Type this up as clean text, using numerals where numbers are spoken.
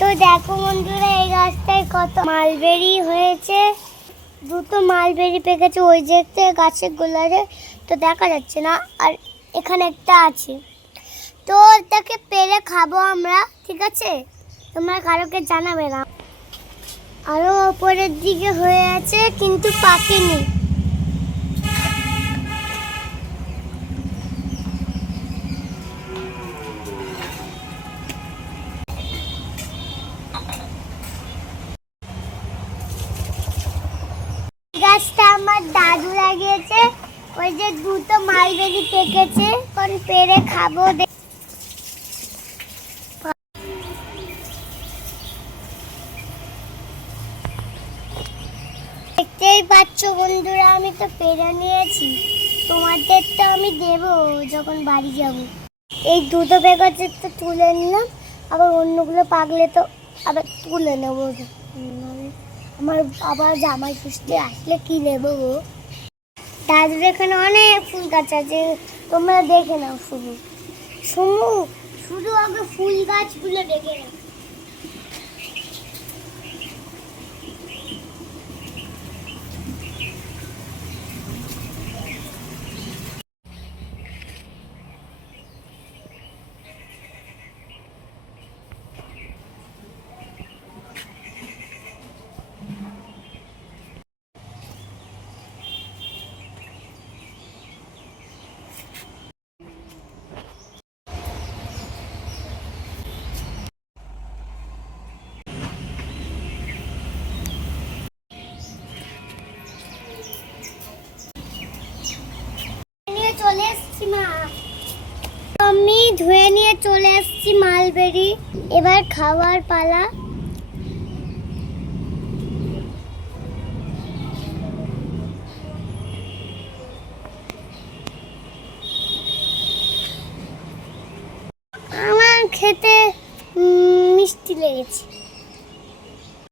তো দেখো বন্ধুরা, এই গাছটায় কত মালবেরি হয়েছে। দুটো মালবেরি পেকেছে ওই যে গাছের গোড়ায়, তো দেখা যাচ্ছে না। আর এখানে একটা আছে, তো এটাকে পেরে খাবো আমরা, ঠিক আছে? তোমরা কারোকে জানাবে না। আরো উপরের দিকে হয়ে আছে কিন্তু পাকেনি। গাছটা আমার দাদু লাগিয়েছে, ওই যে দুটো মালবেরি পেকেছে, কোন পেরে খাবো। দেখতেই পাচ্ছ বন্ধুরা, আমি তো পেরে নিয়েছি, তোমাদের তো আমি দেবো যখন বাড়ি যাব। এই দুটো পেকেছে তো তুলে নিলাম, আবার অন্যগুলো পাকলে তো আবার তুলে নেবো। আমার আবার জামাই ষষ্ঠী আসলে কি নেবো গো। দাদুর এখানে অনেক ফুল গাছ আছে, তোমরা দেখে নাও। শুধু শুধু শুধু আগে ফুল গাছগুলো দেখে নাও। চলে এসছি মা, আমি ধুয়ে নিয়ে চলে এসছি মালবেরি। এবার খাওয়ার পালা। আমার খেতে মিষ্টি লেগেছে।